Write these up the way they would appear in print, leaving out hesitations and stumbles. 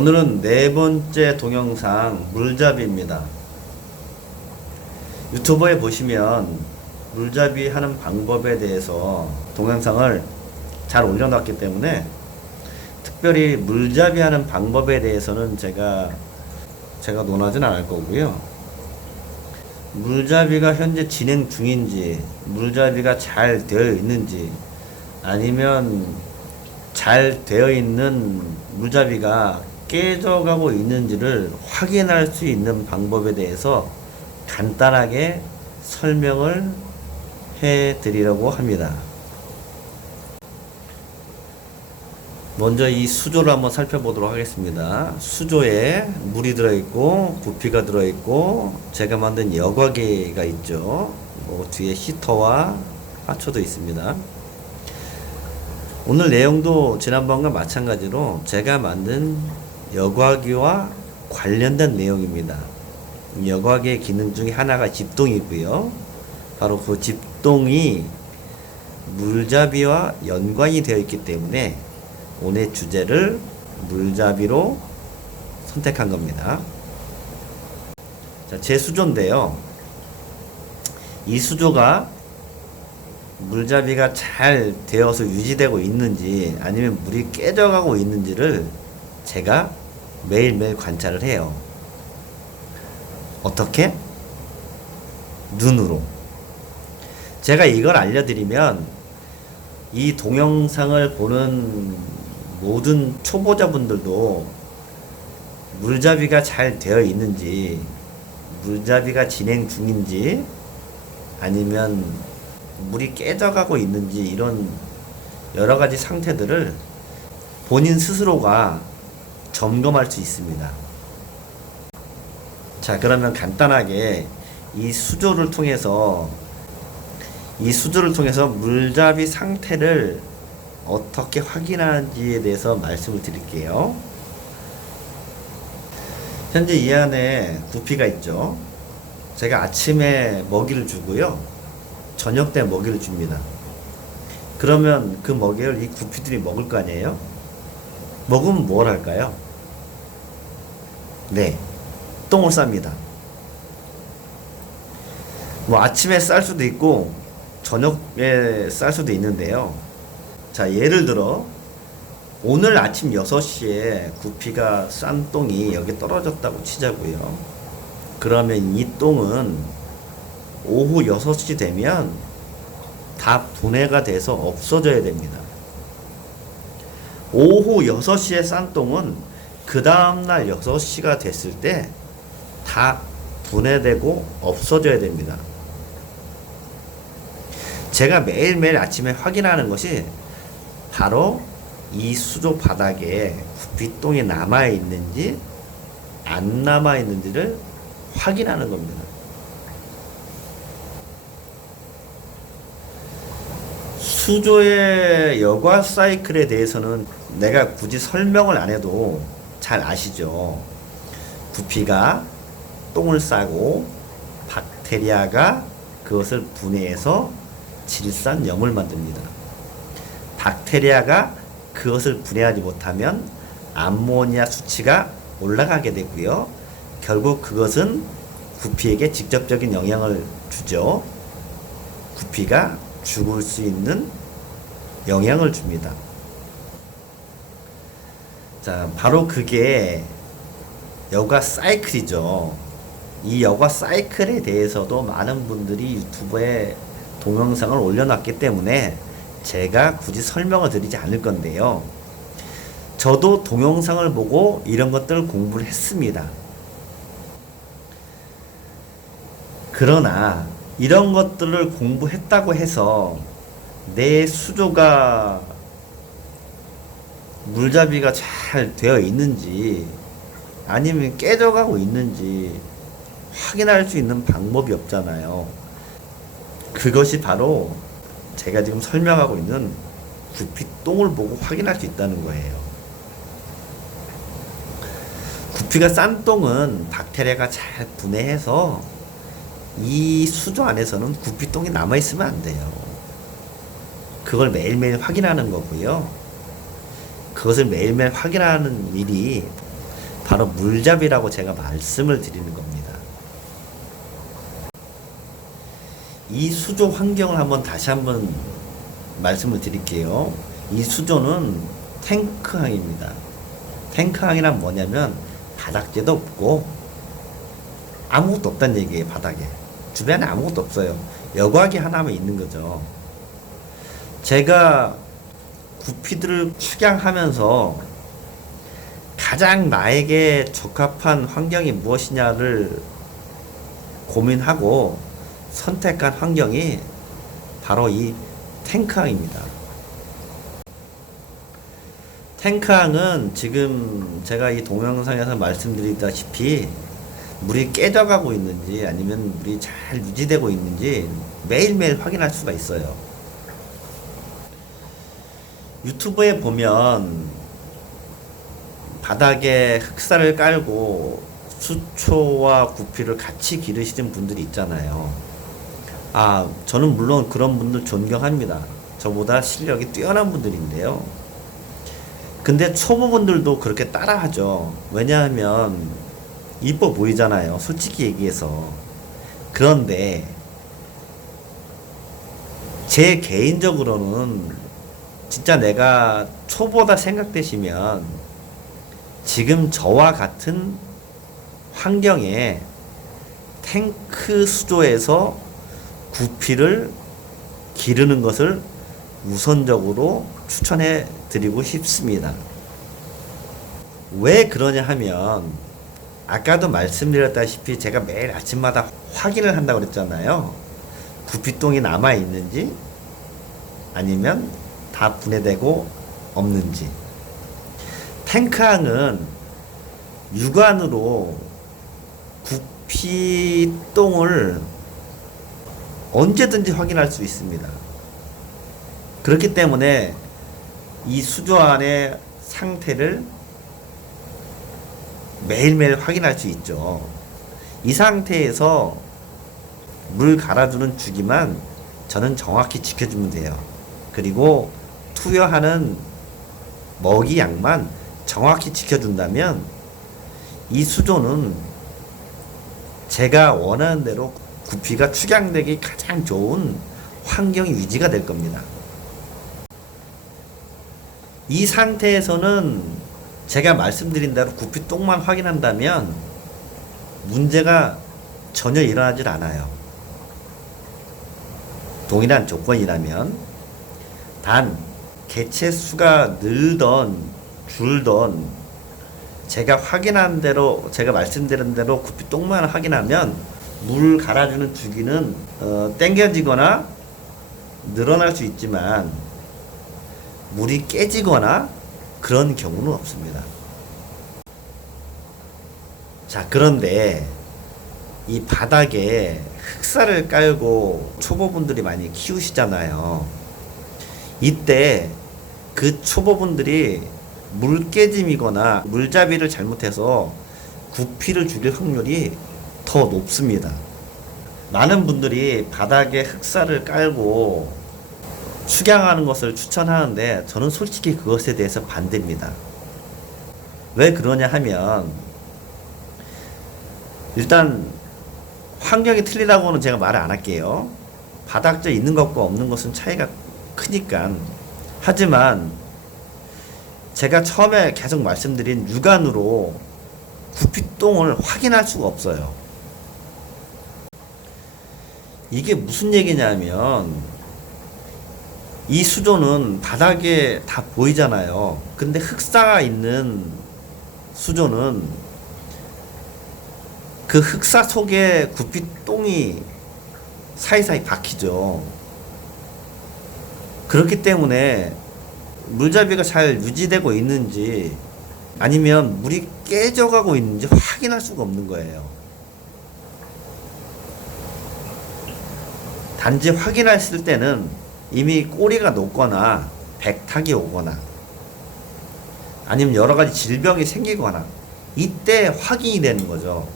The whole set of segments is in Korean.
오늘은 네 번째 동영상 물잡이입니다. 유튜버에 보시면 물잡이 하는 방법에 대해서 동영상을 잘 올려놨기 때문에 특별히 물잡이 하는 방법에 대해서는 제가 논하진 않을 거고요. 물잡이가 현재 진행 중인지, 물잡이가 잘 되어 있는지, 아니면 잘 되어 있는 물잡이가 깨져가고 있는지를 확인할 수 있는 방법에 대해서 간단하게 설명을 해 드리려고 합니다. 먼저 이 수조를 한번 살펴보도록 하겠습니다. 수조에 물이 들어있고 부피가 들어있고 제가 만든 여과기가 있죠. 뒤에 히터와 화초도 있습니다. 오늘 내용도 지난번과 마찬가지로 제가 만든 여과기와 관련된 내용입니다. 여과기의 기능 중에 하나가 집동이고요. 바로 그 집동이 물잡이와 연관이 되어 있기 때문에 오늘 주제를 물잡이로 선택한 겁니다. 자, 제 수조인데요. 이 수조가 물잡이가 잘 되어서 유지되고 있는지 아니면 물이 깨져가고 있는지를 제가 매일매일 관찰을 해요. 어떻게? 눈으로. 제가 이걸 알려드리면 이 동영상을 보는 모든 초보자분들도 물잡이가 잘 되어 있는지, 물잡이가 진행 중인지, 아니면 물이 깨져가고 있는지, 이런 여러가지 상태들을 본인 스스로가 점검할 수 있습니다. 자, 그러면 간단하게 이 수조를 통해서 물잡이 상태를 어떻게 확인하는지에 대해서 말씀을 드릴게요. 현재 이 안에 구피가 있죠. 제가 아침에 먹이를 주고요. 저녁 때 먹이를 줍니다. 그러면 그 먹이를 이 구피들이 먹을 거 아니에요? 먹으면 뭘 할까요? 네, 똥을 쌉니다. 아침에 쌀 수도 있고 저녁에 쌀 수도 있는데요. 자, 예를 들어 오늘 아침 6시에 구피가 싼 똥이 여기 떨어졌다고 치자고요. 그러면 이 똥은 오후 6시 되면 다 분해가 돼서 없어져야 됩니다. 오후 6시에 싼 똥은 그 다음날 6시가 됐을 때 다 분해되고 없어져야 됩니다. 제가 매일매일 아침에 확인하는 것이 바로 이 수조 바닥에 구피똥이 남아있는지 안 남아있는지를 확인하는 겁니다. 수조의 여과 사이클에 대해서는 내가 굳이 설명을 안 해도 잘 아시죠. 구피가 똥을 싸고 박테리아가 그것을 분해해서 질산염을 만듭니다. 박테리아가 그것을 분해하지 못하면 암모니아 수치가 올라가게 되고요. 결국 그것은 구피에게 직접적인 영향을 주죠. 구피가 죽을 수 있는 영향을 줍니다. 자, 바로 그게 여과 사이클이죠. 이 여과 사이클에 대해서도 많은 분들이 유튜브에 동영상을 올려놨기 때문에 제가 굳이 설명을 드리지 않을 건데요. 저도 동영상을 보고 이런 것들을 공부를 했습니다. 그러나 이런 것들을 공부했다고 해서 내 수조가 물잡이가 잘 되어 있는지 아니면 깨져가고 있는지 확인할 수 있는 방법이 없잖아요. 그것이 바로 제가 지금 설명하고 있는 구피똥을 보고 확인할 수 있다는 거예요. 구피가 싼 똥은 박테리아가 잘 분해해서 이 수조 안에서는 구피똥이 남아있으면 안 돼요. 그걸 매일매일 확인하는 거고요. 그것을 매일매일 확인하는 일이 바로 물잡이라고 제가 말씀을 드리는 겁니다. 이 수조 환경을 다시 한번 말씀을 드릴게요. 이 수조는 탱크항입니다. 탱크항이란 뭐냐면 바닥재도 없고 아무것도 없다는 얘기예요. 바닥에 주변에 아무것도 없어요. 여과기 하나만 있는 거죠. 제가 구피들을 축양하면서 가장 나에게 적합한 환경이 무엇이냐를 고민하고 선택한 환경이 바로 이 탱크항입니다. 탱크항은 지금 제가 이 동영상에서 말씀드리다시피 물이 깨져가고 있는지 아니면 물이 잘 유지되고 있는지 매일매일 확인할 수가 있어요. 유튜브에 보면 바닥에 흑사를 깔고 수초와 구피를 같이 기르시는 분들이 있잖아요. 저는 물론 그런 분들 존경합니다. 저보다 실력이 뛰어난 분들인데요. 근데 초보분들도 그렇게 따라하죠. 왜냐하면 이뻐 보이잖아요. 솔직히 얘기해서. 그런데 제 개인적으로는 진짜 내가 초보다 생각되시면 지금 저와 같은 환경에 탱크 수조에서 구피를 기르는 것을 우선적으로 추천해 드리고 싶습니다. 왜 그러냐 하면 아까도 말씀드렸다시피 제가 매일 아침마다 확인을 한다고 그랬잖아요. 구피똥이 남아 있는지 아니면 다 분해되고 없는지. 탱크항은 육안으로 구피똥을 언제든지 확인할 수 있습니다. 그렇기 때문에 이 수조 안의 상태를 매일매일 확인할 수 있죠. 이 상태에서 물 갈아주는 주기만 저는 정확히 지켜주면 돼요. 그리고 투여하는 먹이 양만 정확히 지켜준다면 이 수조는 제가 원하는 대로 구피가 축양되기 가장 좋은 환경이 유지가 될 겁니다. 이 상태에서는 제가 말씀드린 대로 구피 똥만 확인한다면 문제가 전혀 일어나질 않아요. 동일한 조건이라면. 단 개체 수가 늘던 줄던 제가 확인한 대로, 제가 말씀드린 대로 구피 똥만 확인하면 물 갈아주는 주기는 당겨지거나 늘어날 수 있지만 물이 깨지거나 그런 경우는 없습니다. 자, 그런데 이 바닥에 흑사를 깔고 초보분들이 많이 키우시잖아요. 이때 그 초보분들이 물 깨짐이거나 물잡이를 잘못해서 구피를 죽일 확률이 더 높습니다. 많은 분들이 바닥에 흑사를 깔고 축양하는 것을 추천하는데 저는 솔직히 그것에 대해서 반대입니다. 왜 그러냐 하면 일단 환경이 틀리다고는 제가 말을 안 할게요. 바닥재 있는 것과 없는 것은 차이가 크니까. 하지만 제가 처음에 계속 말씀드린 육안으로 구피똥을 확인할 수가 없어요. 이게 무슨 얘기냐면 이 수조는 바닥에 다 보이잖아요. 근데 흑사가 있는 수조는 그 흑사 속에 구피똥이 사이사이 박히죠. 그렇기 때문에 물잡이가 잘 유지되고 있는지 아니면 물이 깨져가고 있는지 확인할 수가 없는 거예요. 단지 확인했을 때는 이미 꼬리가 녹거나 백탁이 오거나 아니면 여러 가지 질병이 생기거나 이때 확인이 되는 거죠.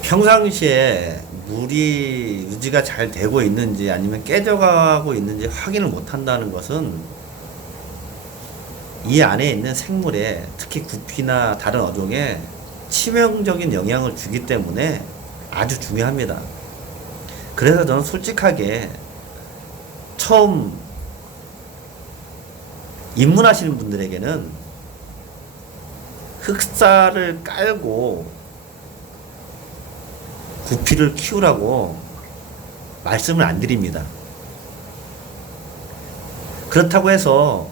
평상시에 물이 유지가 잘 되고 있는지 아니면 깨져가고 있는지 확인을 못 한다는 것은 이 안에 있는 생물에 특히 구피나 다른 어종에 치명적인 영향을 주기 때문에 아주 중요합니다. 그래서 저는 솔직하게 처음 입문하시는 분들에게는 흑사를 깔고 구피를 키우라고 말씀을 안 드립니다. 그렇다고 해서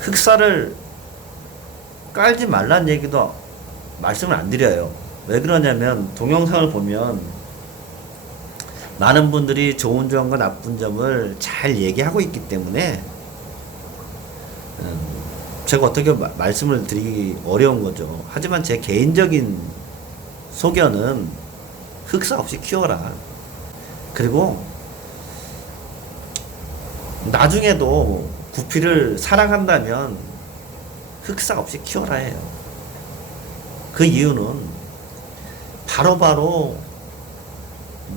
흑사를 깔지 말라는 얘기도 말씀을 안 드려요. 왜 그러냐면 동영상을 보면 많은 분들이 좋은 점과 나쁜 점을 잘 얘기하고 있기 때문에 제가 어떻게 말씀을 드리기 어려운 거죠. 하지만 제 개인적인 소견은 흑사 없이 키워라. 그리고 나중에도 구피를 사랑한다면 흑사 없이 키워라 해요. 그 이유는 바로바로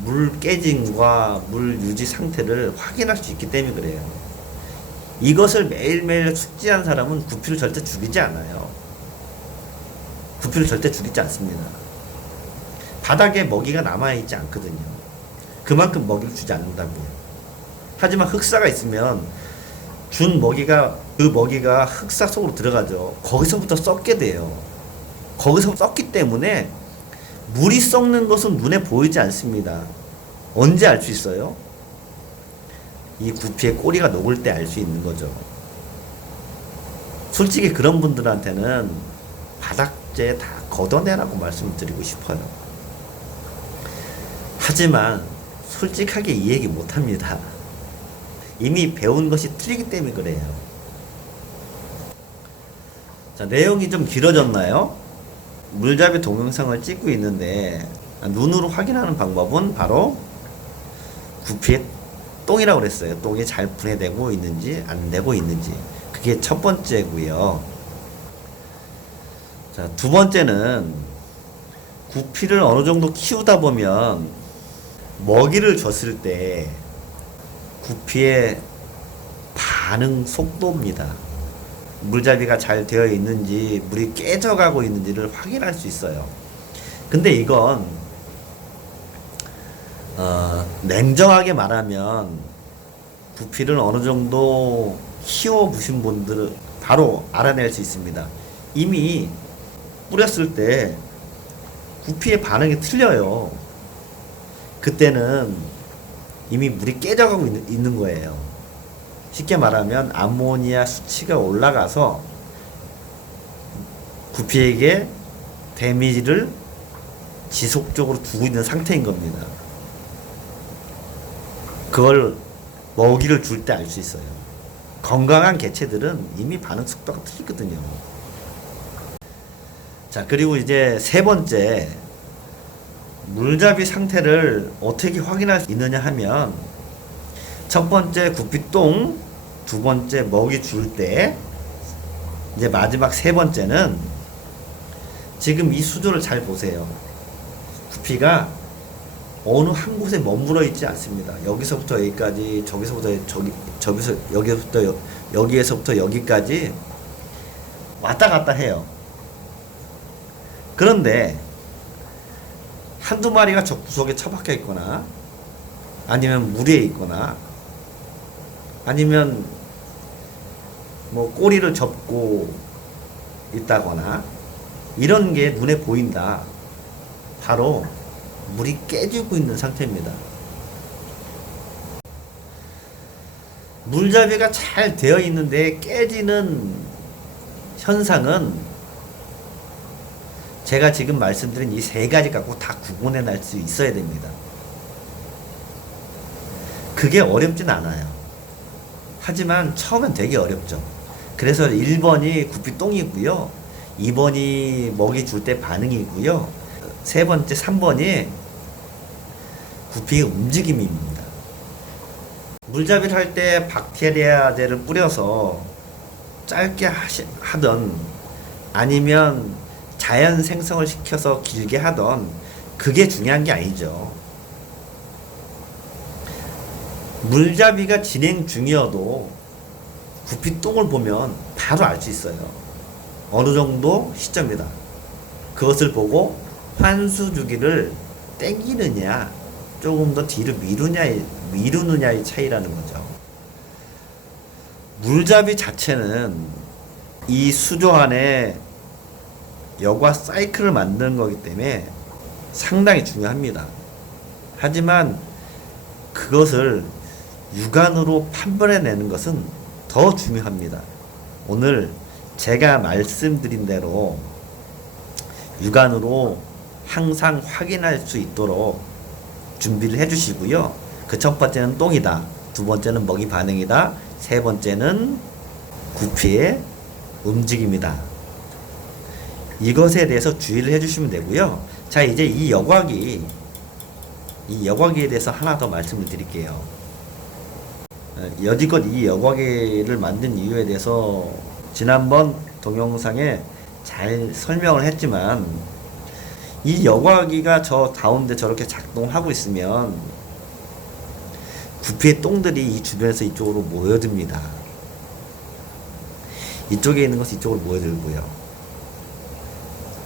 물 깨짐과 물 유지 상태를 확인할 수 있기 때문에 그래요. 이것을 매일매일 숙지한 사람은 구피를 절대 죽이지 않아요. 구피를 절대 죽이지 않습니다. 바닥에 먹이가 남아있지 않거든요. 그만큼 먹이를 주지 않는다고요. 하지만 흑사가 있으면 준 먹이가, 그 먹이가 흑사 속으로 들어가죠. 거기서부터 썩게 돼요. 거기서 썩기 때문에 물이 썩는 것은 눈에 보이지 않습니다. 언제 알 수 있어요? 이 구피의 꼬리가 녹을 때 알 수 있는 거죠. 솔직히 그런 분들한테는 바닥재 다 걷어내라고 말씀드리고 싶어요. 하지만 솔직하게 이 얘기 못합니다. 이미 배운 것이 틀리기 때문에 그래요. 자, 내용이 좀 길어졌나요? 물잡이 동영상을 찍고 있는데 눈으로 확인하는 방법은 바로 구피의 똥이라고 그랬어요. 똥이 잘 분해되고 있는지 안 되고 있는지. 그게 첫 번째고요. 자, 두 번째는 구피를 어느 정도 키우다 보면 먹이를 줬을 때 구피의 반응 속도입니다. 물잡이가 잘 되어 있는지 물이 깨져가고 있는지를 확인할 수 있어요. 근데 이건 냉정하게 말하면 구피를 어느 정도 키워보신 분들은 바로 알아낼 수 있습니다. 이미 뿌렸을 때 구피의 반응이 틀려요. 그때는 이미 물이 깨져가고 있는 거예요. 쉽게 말하면 암모니아 수치가 올라가서 구피에게 데미지를 지속적으로 주고 있는 상태인 겁니다. 그걸 먹이를 줄 때 알 수 있어요. 건강한 개체들은 이미 반응 속도가 틀리거든요. 자, 그리고 이제 세 번째, 물잡이 상태를 어떻게 확인할 수 있느냐 하면, 첫 번째 구피똥, 두 번째 먹이 줄 때, 이제 마지막 세 번째는 지금 이 수조를 잘 보세요. 구피가 어느 한 곳에 머물러 있지 않습니다. 여기서부터 여기까지, 저기서부터 저기서 여기서부터 여기에서부터 여기까지 왔다 갔다 해요. 그런데 한두 마리가 저 구석에 처박혀 있거나 아니면 물 위에 있거나 아니면 뭐 꼬리를 접고 있다거나 이런 게 눈에 보인다. 바로 물이 깨지고 있는 상태입니다. 물잡이가 잘 되어 있는데 깨지는 현상은 제가 지금 말씀드린 이 세 가지 갖고 다 구분해 낼 수 있어야 됩니다. 그게 어렵진 않아요. 하지만 처음엔 되게 어렵죠. 그래서 1번이 구피똥이고요. 2번이 먹이 줄 때 반응이고요. 세 번째 3번이 구피의 움직임입니다. 물잡이를 할 때 박테리아제를 뿌려서 짧게 하던 아니면 자연 생성을 시켜서 길게 하던 그게 중요한 게 아니죠. 물잡이가 진행 중이어도 구피 똥을 보면 바로 알 수 있어요. 어느 정도 시점이다. 그것을 보고 환수 주기를 땡기느냐, 조금 더 뒤로 미루느냐의 차이라는 거죠. 물잡이 자체는 이 수조 안에 여과 사이클을 만드는 거기 때문에 상당히 중요합니다. 하지만 그것을 육안으로 판별해내는 것은 더 중요합니다. 오늘 제가 말씀드린 대로 육안으로 항상 확인할 수 있도록 준비를 해주시고요. 그 첫 번째는 똥이다. 두 번째는 먹이 반응이다. 세 번째는 구피의 움직임이다. 이것에 대해서 주의를 해주시면 되고요. 자, 이제 이 여과기에 대해서 하나 더 말씀을 드릴게요. 여지껏 이 여과기를 만든 이유에 대해서 지난번 동영상에 잘 설명을 했지만, 이 여과기가 저 가운데 저렇게 작동하고 있으면 구피의 똥들이 이 주변에서 이쪽으로 모여듭니다. 이쪽에 있는 것이 이쪽으로 모여들고요.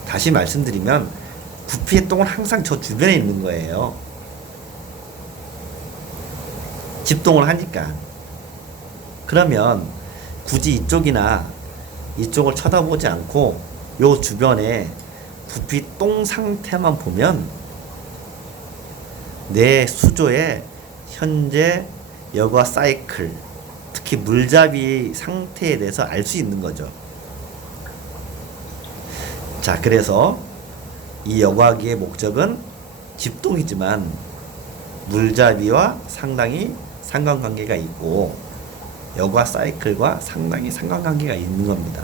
다시 말씀드리면 구피의 똥은 항상 저 주변에 있는 거예요. 집동을 하니까. 그러면 굳이 이쪽이나 이쪽을 쳐다보지 않고 요 주변에 구피 똥 상태만 보면 내 수조의 현재 여과 사이클, 특히 물잡이 상태에 대해서 알 수 있는 거죠. 자, 그래서 이 여과기의 목적은 집동이지만 물잡이와 상당히 상관관계가 있고 여과 사이클과 상당히 상관관계가 있는 겁니다.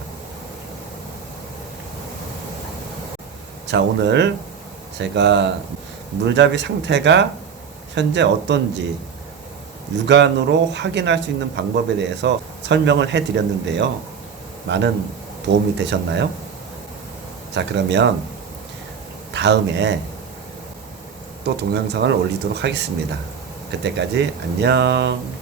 자, 오늘 제가 물잡이 상태가 현재 어떤지 육안으로 확인할 수 있는 방법에 대해서 설명을 해 드렸는데요. 많은 도움이 되셨나요? 자, 그러면 다음에 또 동영상을 올리도록 하겠습니다. 그때까지 안녕.